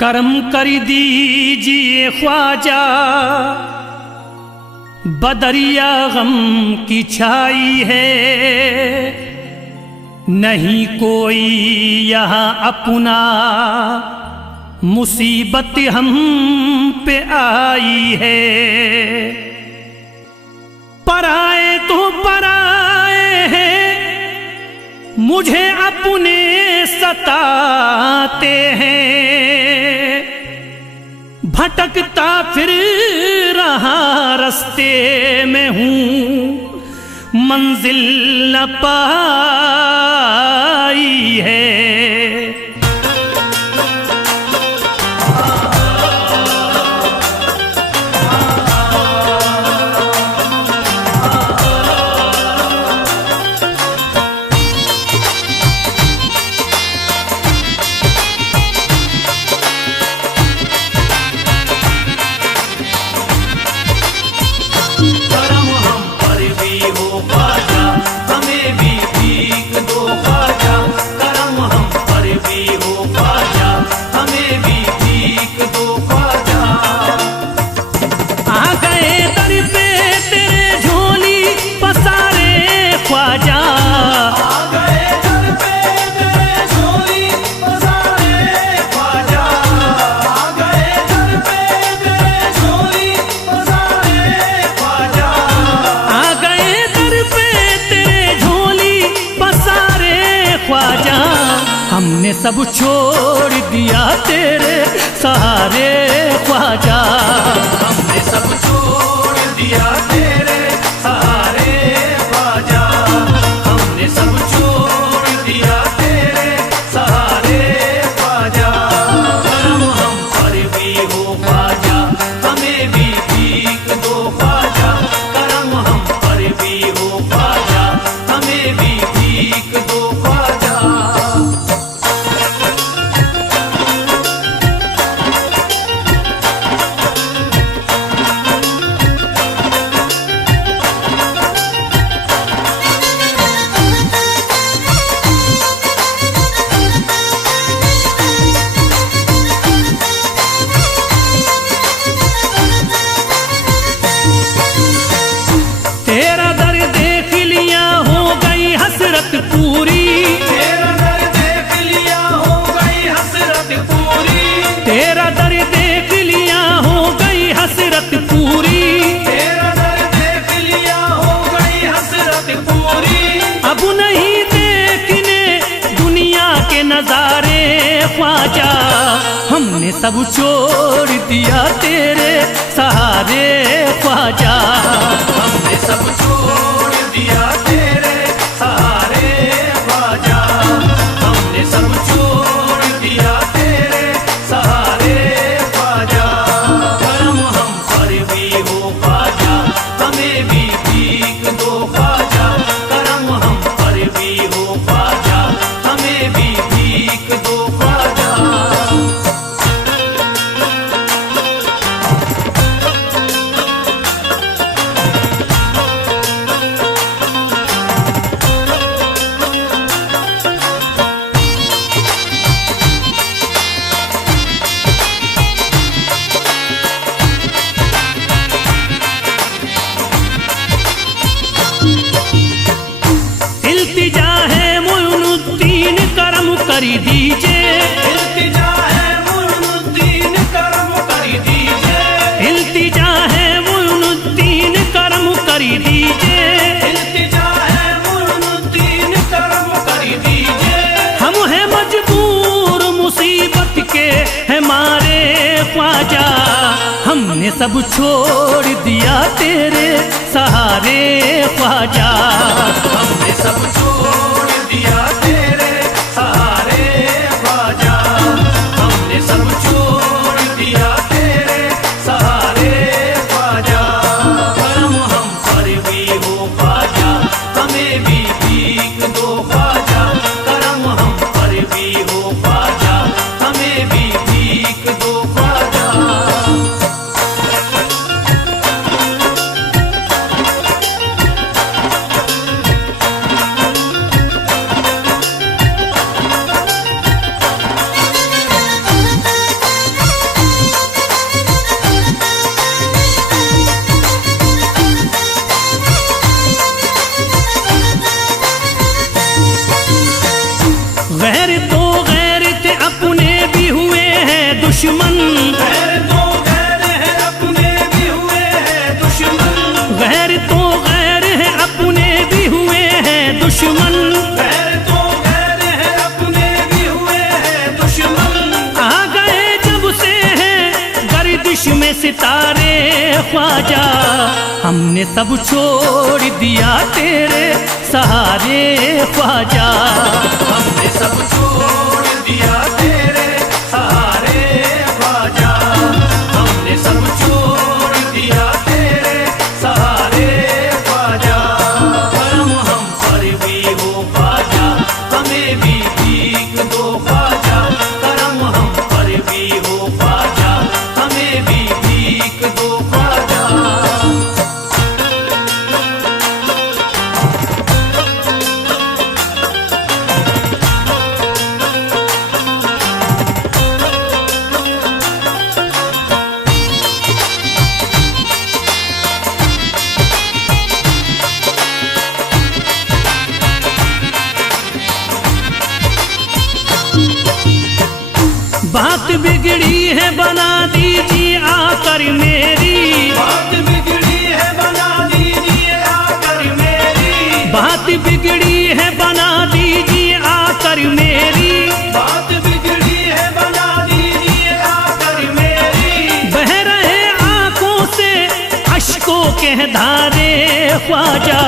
करम कर दीजिए ख्वाजा, बदरिया गम की छाई है, नहीं कोई यहाँ अपना, मुसीबत हम पे आई है। पराए तो पराए हैं, मुझे अपने सताते हैं, भटकता फिर रहा रास्ते में हूँ, मंजिल न पाई है। हमने सब छोड़ दिया तेरे सहारे ख्वाजा, हमने सब छोड़ दिया तेरे सहारे ख्वाजा, हमने सब छोड़ दिया तेरे सहारे ख्वाजा। करम हम पर भी हो ख्वाजा, हमें भी भीख दो ख्वाजा, करम हम पर भी हो ख्वाजा, हमें भी भीख दो ख्वाजा। पूरी तेरा दर देख लिया हो गई हसरत पूरी, तेरा दर देख लिया हो गई हसरत पूरी, तेरा दर देख लिया हो गई हसरत पूरी। अब नहीं देखने दुनिया के नजारे ख्वाजा, हमने सब छोड़ दिया तेरे सहारे ख्वाजा, हमने सब छोड़ दिया तेरे सहारे ख्वाजा, हमने सब छोड़ दिया तेरे सहारे ख्वाजा। करम हम पर भी हो ख्वाजा, हमें भी भीख दो ख्वाजा, करम हम पर भी हो ख्वाजा, हमें भी भीख दो ख्वाजा। इल्तिजा है मोइनुद्दीन करम कर दीजिए, इल्तिजा है मोइनुद्दीन करम कर दीजिए, इल्तिजा है मोइनुद्दीन करम कर दीजिए, इल्तिजा है मोइनुद्दीन करम कर दीजिए। हम हैं मजबूर मुसीबत के हमारे ख्वाजा, हमने सब छोड़ दिया तेरे सहारे ख्वाजा, हमने सब छोड़ दिया तेरे सहारे ख्वाजा, हमने सब छोड़ दिया तेरे सहारे ख्वाजा। करम हम पर भी हो ख्वाजा, हमें भी भीख दो ख्वाजा, करम हम पर भी हो ख्वाजा, हमें भी भीख दो ख्वाजा। तो गैर थे अपने भी हुए हैं दुश्मन, गैर तो गैर है अपने भी हुए हैं दुश्मन, गैर तो गैर है अपने भी हुए हैं दुश्मन। गैर तो गैर है अपने भी हुए हैं दुश्मन। आ गए जब से हैं गर्दिश में सितारे ख्वाजा, हमने सब छोड़ दिया तेरे सहारे ख्वाजा। हमने सब छोड़ दिया तेरे सहारे ख्वाजा, हमने सब छोड़ दिया तेरे सहारे ख्वाजा। करम हम पर भी हो ख्वाजा, हमें भी भीख दो ख्वाजा। करम हम पर भी हो ख्वाजा, हमें भी भीख दो ख्वाजा। बात बिगड़ी है बना दीजिए आकर मेरी, बात बिगड़ी है बना दीजिए आकर मेरी, बात बिगड़ी है बना दीजिए आकर मेरी। बात बिगड़ी है बना दीजिए आकर मेरी। बह रहे आंखों से अश्कों के धारे ख्वाजा,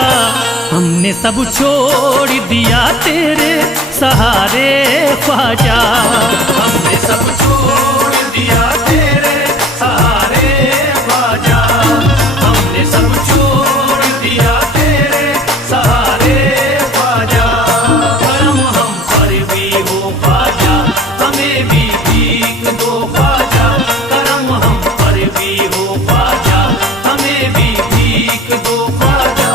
हमने सब छोड़ दिया तेरे सहारे ख्वाजा। हमने सब छोड़ दिया तेरे सहारे ख्वाजा, हमने सब छोड़ दिया तेरे सहारे ख्वाजा। करम हम पर भी हो ख्वाजा, हमें भी भीख दो ख्वाजा। करम हम पर भी हो ख्वाजा, हमें भी भीख दो ख्वाजा।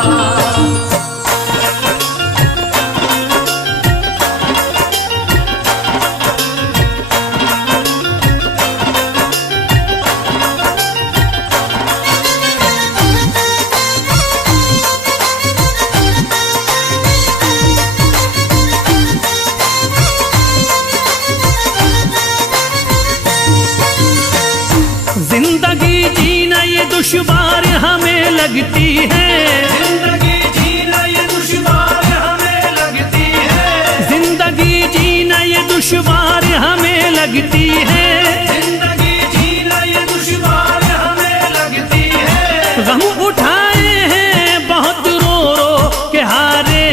जिंदगी जीना ये दुश्वार हमें लगती है, जिंदगी जीना ये दुश्वार हमें लगती है, जिंदगी जीना ये दुश्वार हमें लगती है। जिंदगी जीना ये दुश्वार हमें लगती है। गम उठाए हैं बहुत रो रो के हारे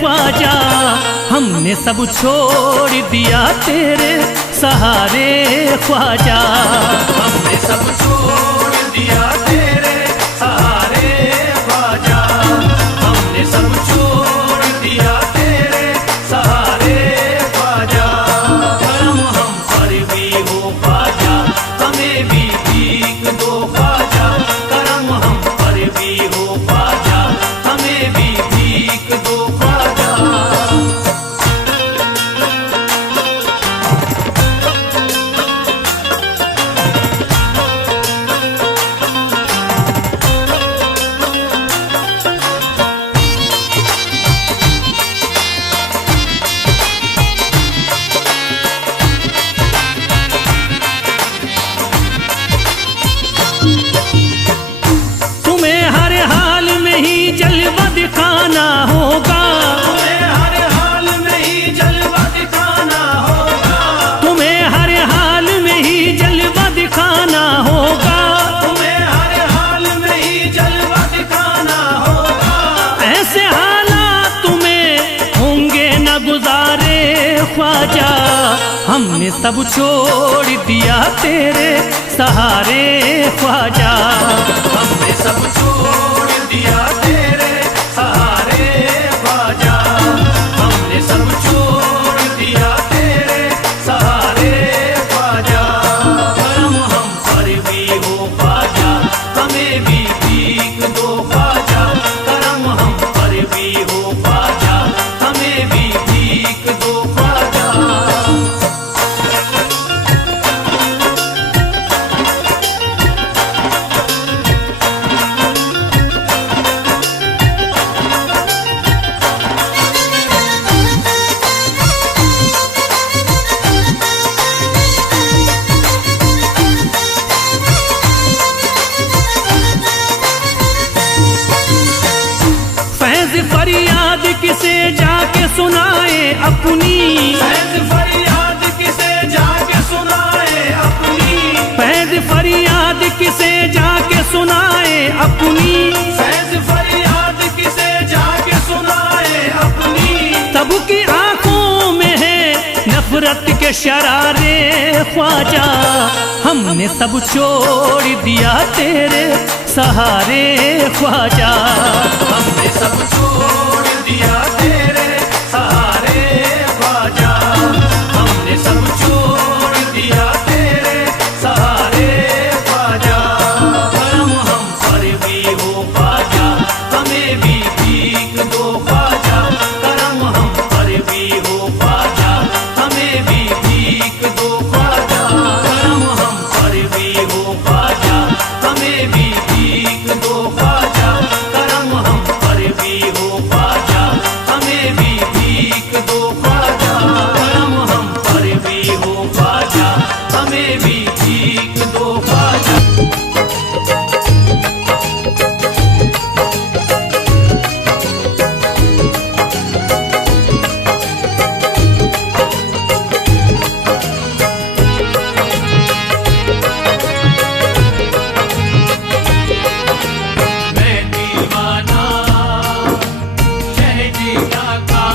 ख्वाजा, हमने सब छोड़ दिया तेरे सहारे ख्वाजा। हमने सब छोड़ दिया तेरे सहारे ख्वाजा, हमने सब छोड़ दिया तेरे सहारे ख्वाजा। करम हम पर भी हो ख्वाजा, हमें भी भीख दो ख्वाजा। करम हम पर भी हो ख्वाजा, हमें भी भीख दो ख्वाजा। तुम्हें हर हाल में ही जलवा दिखाना होगा, तुम्हें हर हाल में ही जलवा दिखाना होगा। तुम्हें हर हाल में ही जलवा दिखाना होगा। तुम्हें हर हाल में ही जलवा दिखाना होगा। ऐसे हालात तुम्हें होंगे न गुजारे ख्वाजा, हमने सब छोड़ दिया तेरे सहारे ख्वाजा। हमने सब छोड़ दिया तेरे सहारे ख्वाजा, हमने सब छोड़ दिया तेरे सहारे ख्वाजा। करम हम पर भी हो ख्वाजा, हमें भी भीख दो ख्वाजा। करम हम पर भी हो ख्वाजा, हमें भी भीख दो ख्वाजा। के शरारे ख्वाजा, हमने सब छोड़ दिया तेरे सहारे ख्वाजा। हमने सब छोड़ दिया तेरे सहारे ख्वाजा, हमने सब छोड़ दिया तेरे सहारे ख्वाजा। करम हम पर भी हो ख्वाजा, हमें भी भीख दो ख्वाजा। करम हम पर भी हो ख्वाजा, हमें भी भीख दो ख्वाजा। करम हम पर भी हो ख्वाजा, हमें भी भीख दो ख्वाजा। करम हम पर भी हो ख्वाजा, हमें भी भीख दो ख्वाजा। करम हम पर भी हो ख्वाजा, हमें भी भीख दो ख्वाजा। मैं दीवाना शहजीदा का,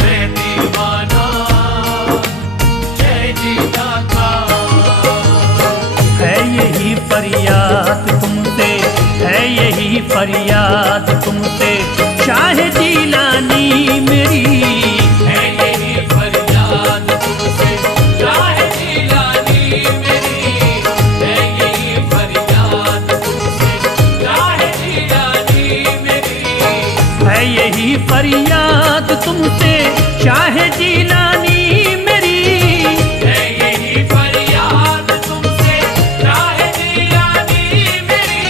मैं दीवाना शहजीदा का। है यही फरियाद तुमसे, है यही फरियाद तुमसे शाह जीलानी मेरी। है यही फरियाद तुमसे शाह जीलानी मेरी। है यही फरियाद तुमसे शाह जीलानी मेरी। है यही फरियाद तुमसे शाह जीलानी मेरी। है यही फरियाद तुमसे शाह जीलानी मेरी।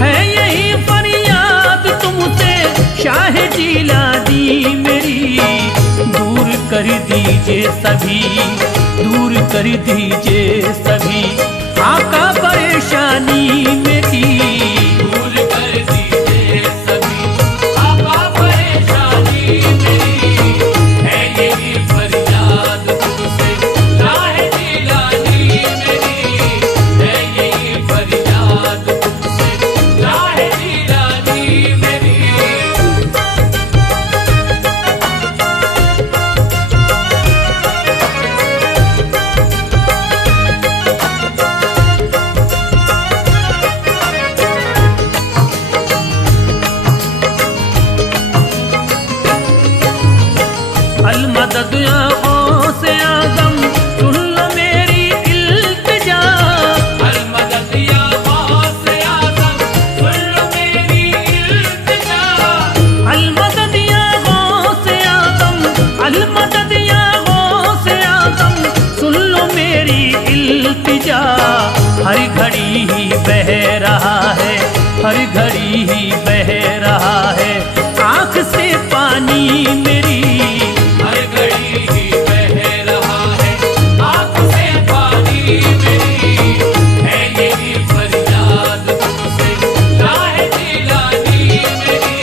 है यही फरियाद तुमसे शाह जीलानी मेरी। दूर कर दीजिए सभी, दूर कर दीजिए सभी आका परेशानी मेरी। दूर कर दीजिए सभी आका परेशानी मेरी। है यही फरियाद तुमसे शाह जीलानी मेरी। है यही फरियाद तुमसे शाह जीलानी मेरी। अलमदद या गौसे आज़म सुन लो मेरी इल्तिजा। अलमदद या गौसे आज़म सुन लो मेरी इल्तिजा। अलमदद या गौसे आज़म, अलमदद या गौसे आज़म सुन लो मेरी इल्तिजा। हर घड़ी ही बह रहा है, हर घड़ी ही बह रहा है आँख से पानी मेरी। हर घड़ी ही बह रहा है आँख से पानी मेरी। है यही फरियाद तुमसे शाह जीलानी मेरी।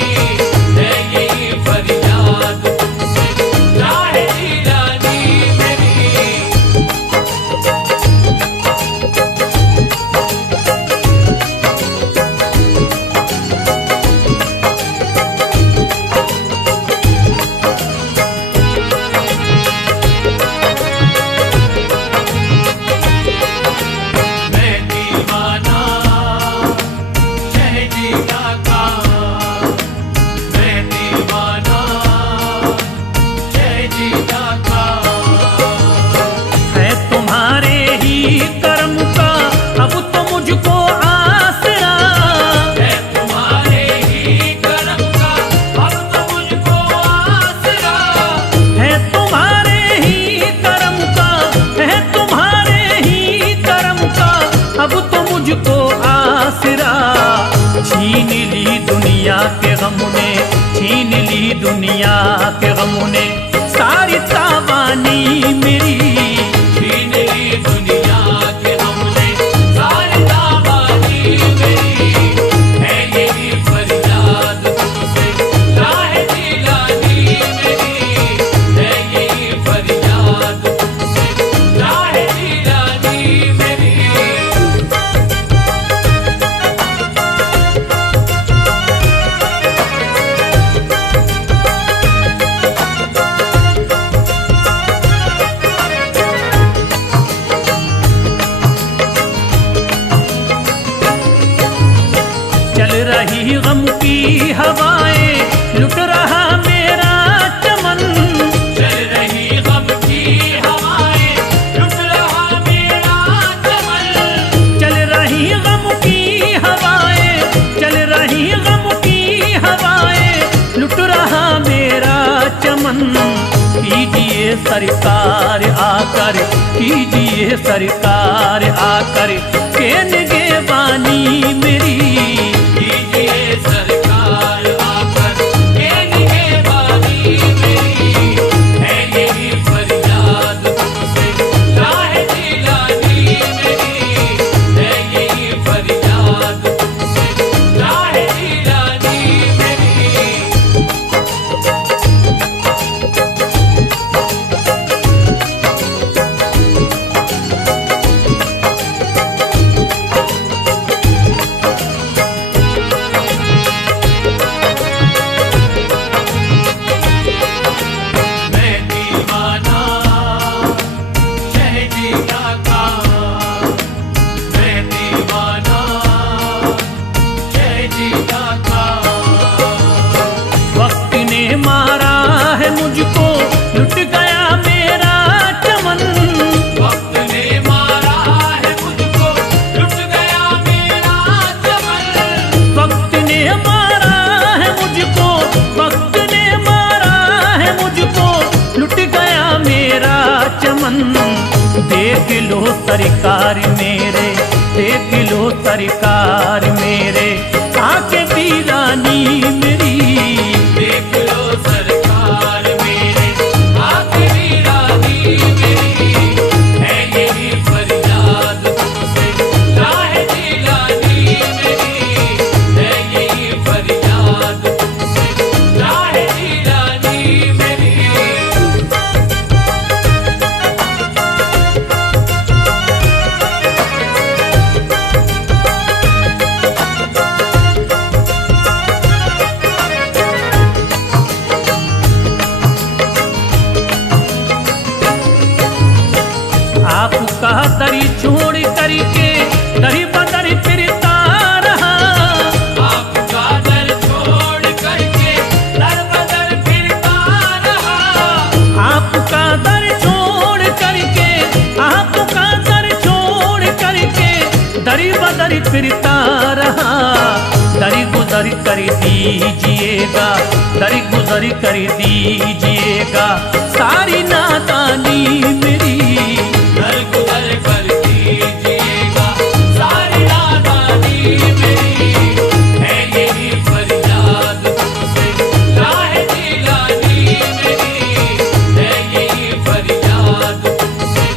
है यही फरियाद तुमसे शाह जीलानी मेरी। मैं दीवाना शहजीदा का, मैं दीवाना शहजीदा का। है तुम्हारे ही कर्म का अब तो मुझको आसरा। है तुम्हारे ही करम का अब तो मुझको आसरा। है तुम्हारे ही कर्म का, है तुम्हारे ही कर्म का अब तो मुझको आसरा। छीन ली दुनिया के गम ने, छीन ली दुनिया के गम ने सारी तावानी मेरी। छीन ली दुनिया के हमने सारी तावानी मेरी। है यही फरियाद तुमसे शाह जीलानी मेरी। है यही फरियाद तुमसे शाह जीलानी मेरी। सरकार आकर, कीजिए सरकार आकर, के निगे बानी मेरी। कीजिए सरकार आकर, के निगे बानी मेरी, है यही फरियाद तुमसे राहे जिलानी मेरी, है यही फरियाद तुमसे राहे जिलानी मेरी। मैं दीवाना शहजीदा का, मैं दीवाना शहजीदा का। वक्त ने मारा है मुझको, लुट गया मेरा चमन। वक्त ने मारा है मुझको, लुट गया मेरा चमन। वक्त ने मारा है मुझको, वक्त ने मारा है मुझको, लुट गया मेरा चमन। देख लो सरकार मेरे, देख लो सरकार मेरे, आके वीरानी मेरी। देख लो सरकार मेरे, आखिरी रानी मेरी, है यही फरियाद तुमसे राहे जिलानी मेरी, है यही फरियाद तुमसे राहे जिलानी मेरी। आपका दरी छोड़ करके दरी बदरी फिरता रहा। आपका दर छोड़ करके दर बदर फिरता रहा। आपका दर छोड़ करके, आपका दर छोड़ करके, दरी बदरी फिरता रहा। दरी गुजर कर दीजिएगा, दरी गुजर कर दीजिएगा, सारी नादानी मेरी। दर गुजर कर दीजिएगा, सारी नादानी मेरी, है यही फरियाद तुमसे राहे जिलानी मेरी, है यही फरियाद तुमसे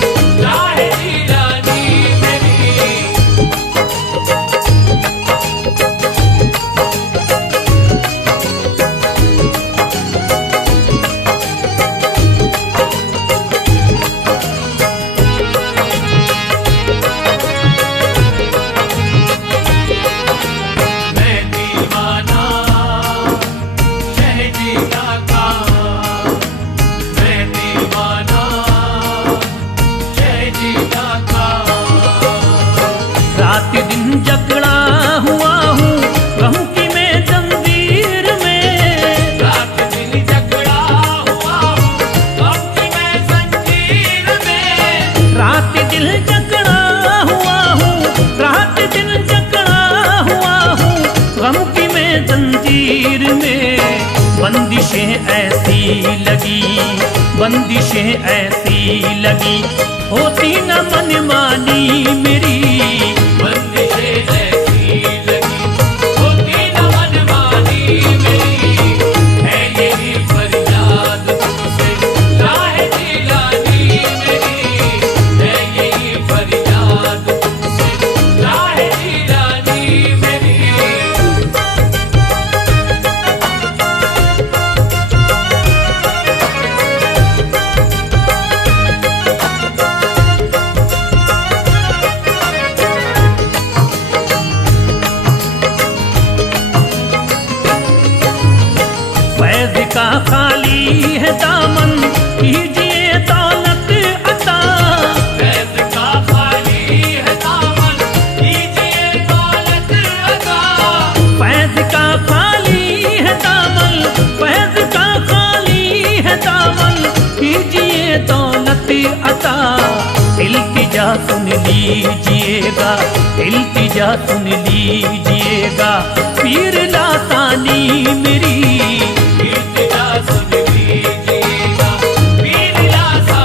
राहे जिलानी मेरी। मैं दीवाना शहजीदा का, मैं दीवाना शहजीदा का। रात दिन जकड़ा हुआ हूँ गम की मैं जंजीर में। रात दिन जकड़ा हुआ हूँ गम की मैं जंजीर में। रात दिल जकड़ा हुआ हूँ, रात दिल जकड़ा हुआ हूँ, गम की मैं जंजीर में। बंदिशें ऐसी लगी, बंदिशें ऐसी लगी, होती न मनमानी मेरी। बंदिशें ऐसी लगी, होती न मनमानी मेरी, है यही फरियाद तुमसे राहे जिलानी मेरी, है यही फरियाद तुमसे राहे जिलानी मेरी। फैज का खाली है दामन, कीजिए दौलत अता। फैज़ का खाली है दामन, कीजिए दौलत अता। फैज का खाली है दामन, फैज का खाली है दामन, कीजिए दौलत अता। इल्तिजा सुन लीजिएगा, इल्तिजा सुन लीजिएगा, पीर लासानी मेरी। इल्तिजा सुन लीजिएगा, पीर लासानी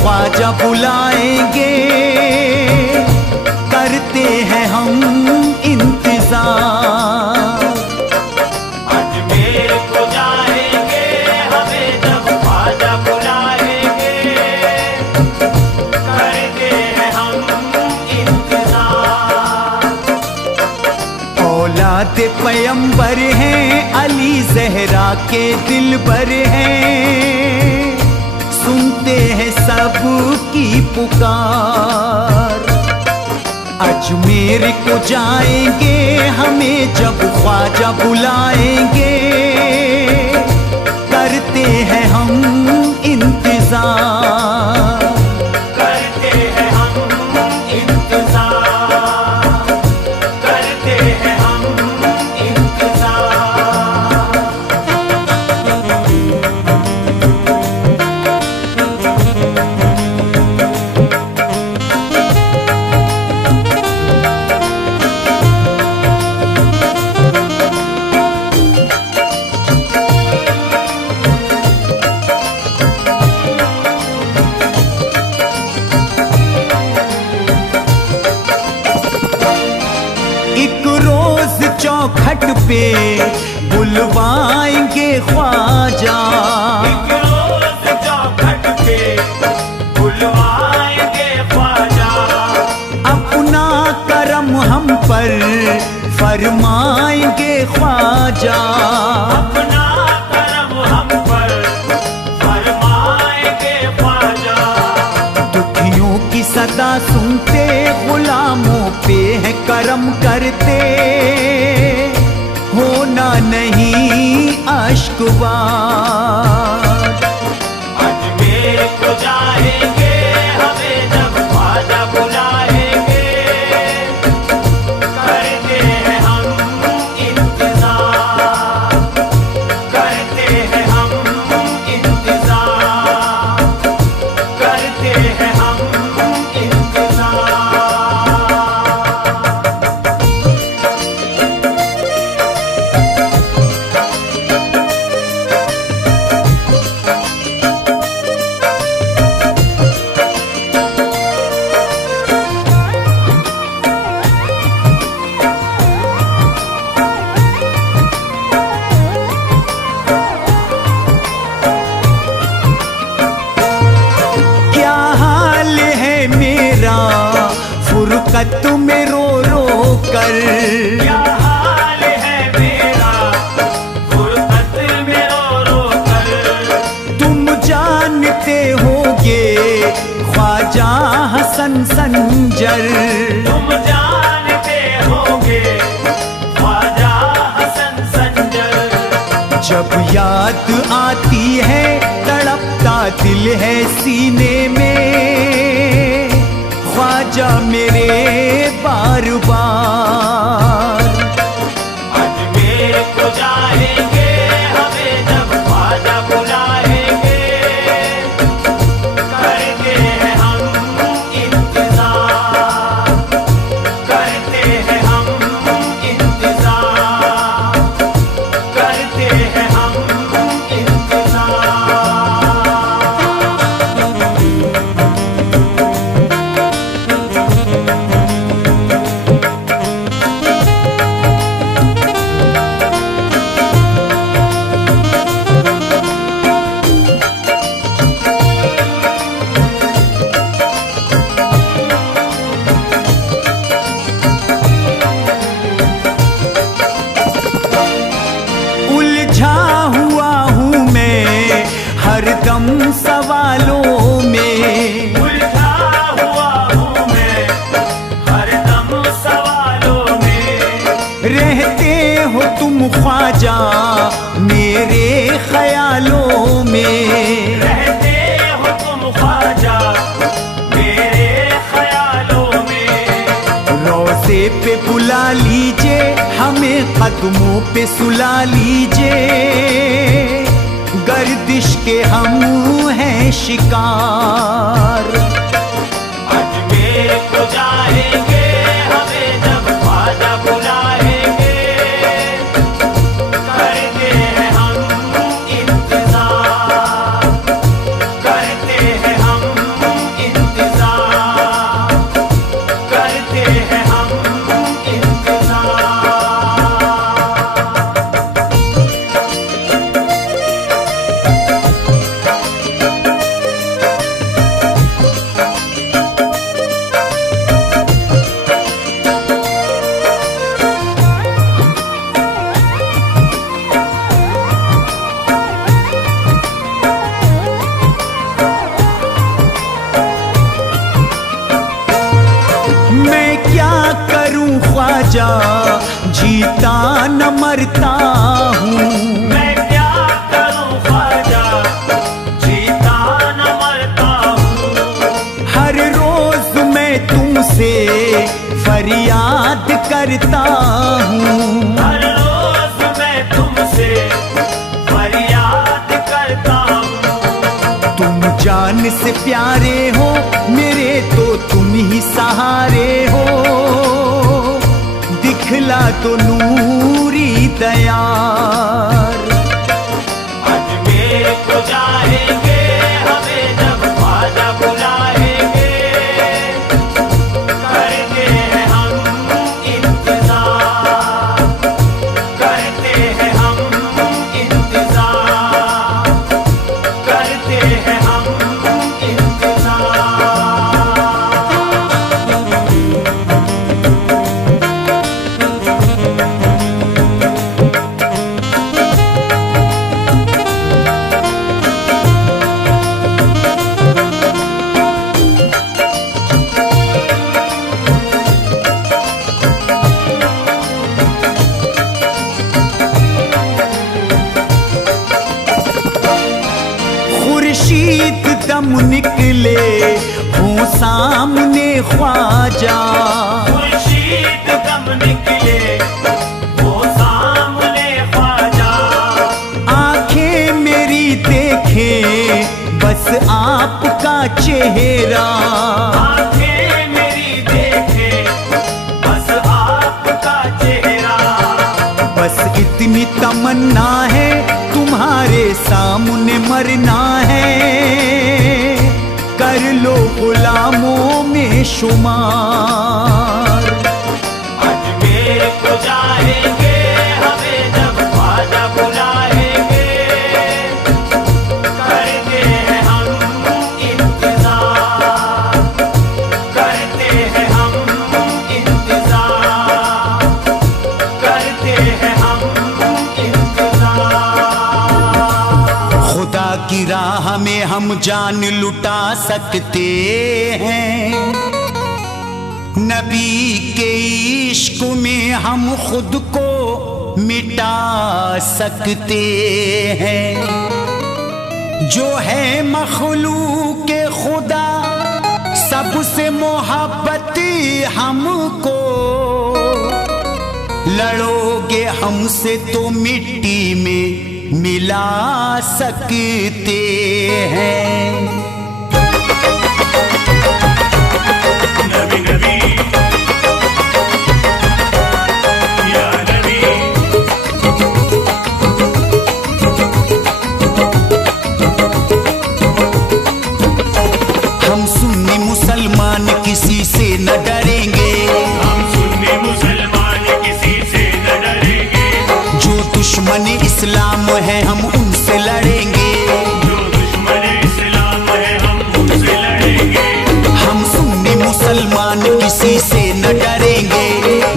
ख्वाजा बुलाएंगे, करते हैं हम इंतजार। अजमेर को जाएंगे हमें जब ख्वाजा बुलाएंगे, करते हैं हम इंतजार। औलाद पैगंबर हैं, अली ज़हरा के दिलबर हैं, सुनते हैं सबकी पुकार। अजमेर को जाएंगे हमें जब ख्वाजा बुलाएंगे, करते हैं हम इंतजार। करते हैं हम इंतजार, करते हैं हम इंतजार। एक रोज चौखट पे बुलवाएंगे ख्वाजा, एक रोज चौखट पे बुलवाएंगे ख्वाजा। अपना करम हम पर फरमाएंगे ख्वाजा। अपना करम हम पर फरमाएंगे ख्वाजा। दुखियों की सदा सुनते, गुलामों पे है करम करते, होना नहीं अश्कबार। अजमेर को जाएंगे हमें जब ख्वाजा बुलाएंगे, करते हैं हम इंतजार, करते हैं हम इंतजार, करते हैं हम इंतजार। क्या हाल है मेरा फुरकत में रो रो कर, क्या हाल है मेरा फुरकत में रो रो कर। तुम जानते होगे ख्वाजा हसन संजर। तुम जानते होगे ख्वाजा हसन संजर। जब याद आती है तड़पता दिल है सीने में, ख्वाजा मेरे बार बार। अजमेर को जाएंगे हमें जब ख्वाजा बुलाएंगे, करते हैं हम इंतजार, करते हैं हम इंतजार, करते हैं हम इंतजार। उलझा हुआ हूँ मैं हरदम सवालों में, उलझा हुआ हूँ मैं हरदम सवालों में। रहते हो तुम ख्वाजा मेरे ख्यालों में। रहते हो तुम ख्वाजा मेरे ख्यालों में। रोज़े पे बुला लीजिए हमें, कदमों पे सुला लीजिए, गर्दिश के हम हैं शिकार। अजमेर को जाएंगे हमें जब ख्वाजा बुलाएंगे, करते हैं हम इंतजार, करते हैं हम करता हूँ। हर रोज मैं तुमसे फरियाद करता हूँ। तुम जान से प्यारे हो मेरे, तो तुम ही सहारे हो। दिखला तो नूरी दयार। अजमेर को जाएंगे हमें जब ख्वाजा बुलाएंगे, करते हैं हम इंतजार, करते हैं हम इंतजार, करते हैं हम इंतजार। खुर्शीद दम निकले हूँ सामने ख्वाजा। खुर्शीद दम निकले वो सामने ख्वाजा। आंखें मेरी देखे बस आपका चेहरा। आंखें मेरी देखे बस आपका चेहरा। बस इतनी तमन्ना है तुम्हारे सामने मरना है। कर लो गुलामों में शुमार। अजमेर को जाएंगे हमें जब ख्वाजा बुलाएंगे, करते हैं हम इंतजार, करते हैं हम इंतजार, करते हैं हम इंतजार। खुदा की राह में हम जान लुटा सकते हैं। नबी के इश्क में हम खुद को मिटा सकते हैं। जो है मखलूक खुदा सबसे मोहब्बत हमको। लड़ोगे हमसे तो मिट्टी में मिला सकते हैं। नबी नबी या नबी। हम सुन्नी मुसलमान किसी से न डरेंगे। हम सुन्नी मुसलमान किसी से न डरेंगे। जो दुश्मन इस्लाम है हम उनसे लड़ेंगे। जो दुश्मन इस्लाम है हम उनसे लड़ेंगे। हम सुन्नी मुसलमान किसी से न डरेंगे।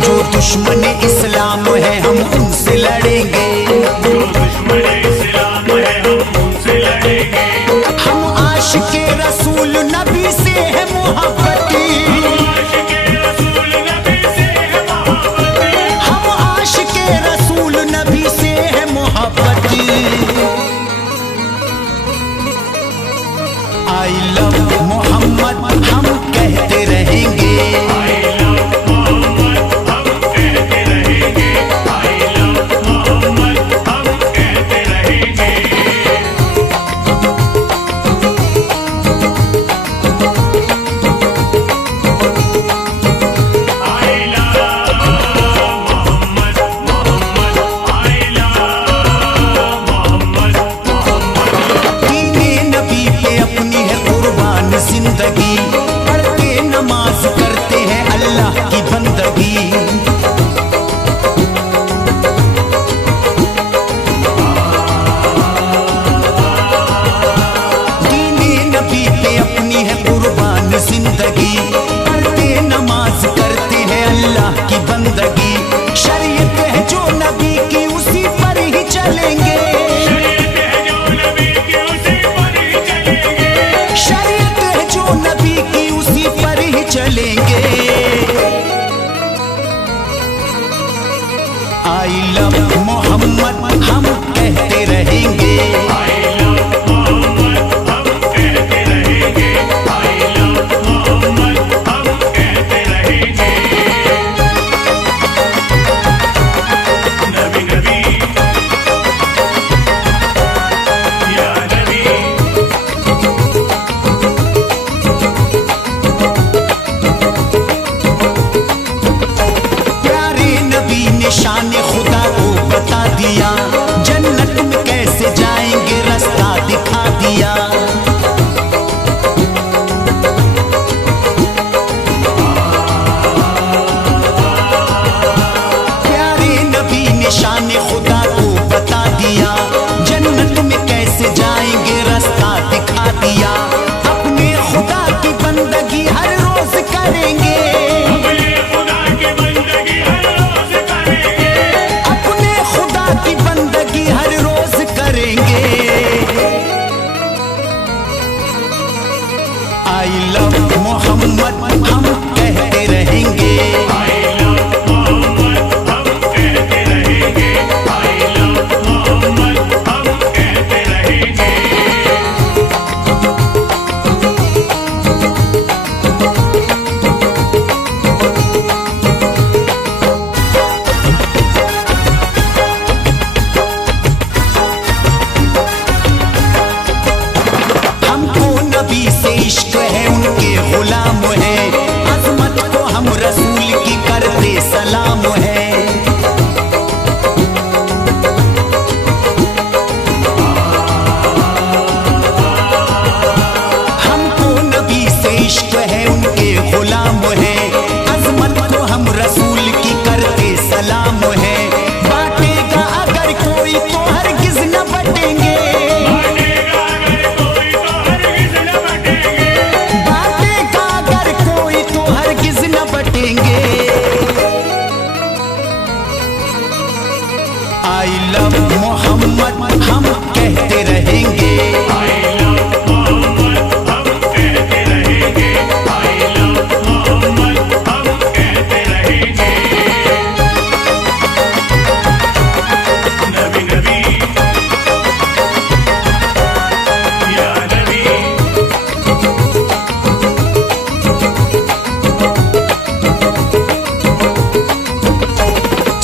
जो दुश्मन इस्लाम है हम उनसे लड़ेंगे। जो दुश्मन इस्लाम है हम उनसे लड़ेंगे। हम आशिके रसूल नबी से है मोहब्बती। हम आशिके रसूल नबी से है मोहब्बती। आई लव मोहम्मद हम कहते रहेंगे। दीने नबी पे अपनी है कुर्बान जिंदगी। पढ़ते नमाज करते हैं अल्लाह की बंदगी। दीने नबी पे अपनी है कुर्बान जिंदगी। पढ़ते नमाज करते हैं अल्लाह की बंदगी। शरीयत है जो नबी की उसी पर ही चलेंगे। शरीयत है जो नबी की उसी पर ही चलेंगे। आई लव मोहम्मद हम कहते रहेंगे। आई लव मोहम्मद हम कहते रहेंगे। I love मोहम्मद हम कहते रहेंगे। I love मोहम्मद हम कहते रहेंगे। हमको नबी से इश्क है, उनके गुलाम है, अजमत को हम रसूल की करते सलाम है। हमको नबी से इश्क है, उनके गुलाम है, अजमत को हम रसूल की करते सलाम है। बांटेगा अगर कोई तो हरगिज न बटेंगे, बांटेगा अगर कोई तो हरगिज़ न बटेंगे। बांटेगा अगर कोई तो हरगिज न बटेंगे। आई लव मोहम्मद हम कहते रहेंगे। I love मोहम्मद हम कहते रहेंगे। I love मोहम्मद हम कहते रहेंगे। नबी नबी या नबी।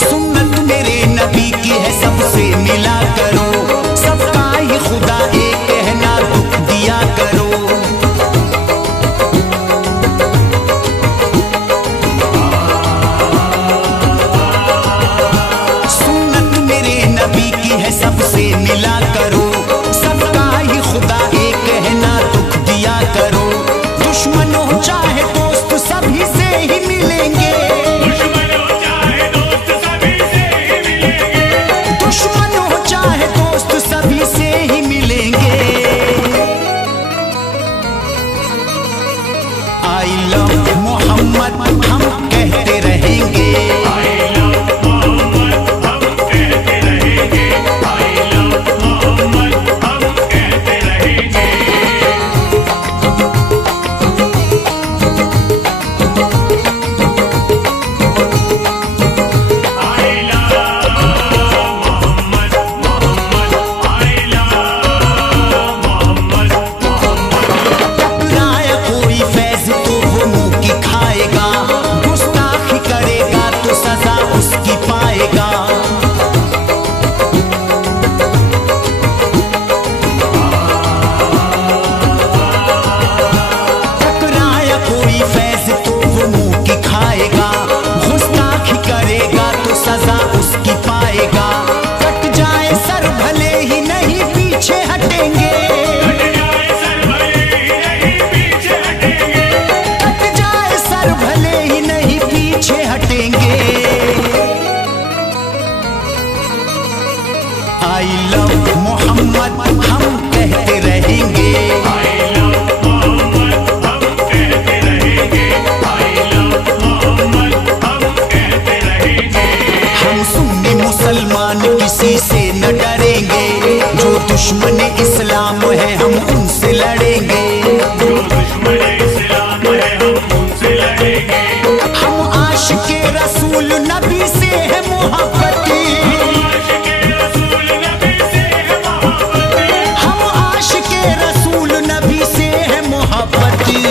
सुन्नत मेरे नबी की है, सबसे मिला करो, सबका ही खुदा एक है ना दुख दिया करो। सुन्नत मेरे नबी की है, सबसे मिला करो, सबका ही खुदा एक है ना दुख दिया करो। दुश्मन हो चाहे दोस्त सभी से ही मिलेंगे, दुश्मन हो चाहे दोस्त सभी से ही मिलेंगे। दुश्मन हो चाहे दोस्त सभी से ही मिलेंगे। आई लव मोहम्मद हम कहते रहेंगे। I love मोहम्मद हम कहते रहेंगे। I love मोहम्मद हम कहते रहेंगे। I love Mohammad Mohammad I love Mohammad Mohammad. टकराया कोई फैज तो वो मुंह की खाएगा, गुस्ताखी करेगा तो सजा उसकी पाएगा। टकराया कोई फैज तो वो मुंह की खाएगा, गुस्ताखी करेगा तो सजा उसकी पाएगा। कट जाए सर भले ही नहीं पीछे हटेंगे, कट जाए सर भले ही नहीं पीछे हटेंगे। कट जाए सर भले ही नहीं पीछे हटेंगे। आई लव मोहम्मद हम कहते रहेंगे। I love मोहम्मद हम कहते रहेंगे। I love मोहम्मद हम कहते रहेंगे। हम सुन्नी मुसलमान किसी से न डरेंगे, जो दुश्मन इस्लाम है हम उनसे लड़ेंगे। जो दुश्मन इस्लाम है हम उनसे लड़ेंगे। हम आशिके रसूल नबी से है मोहब्बती, आशिके रसूल नबी से है मोहब्बती। हम आशिके रसूल नबी से है मोहब्बती।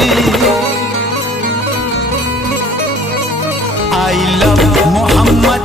I love Mohammad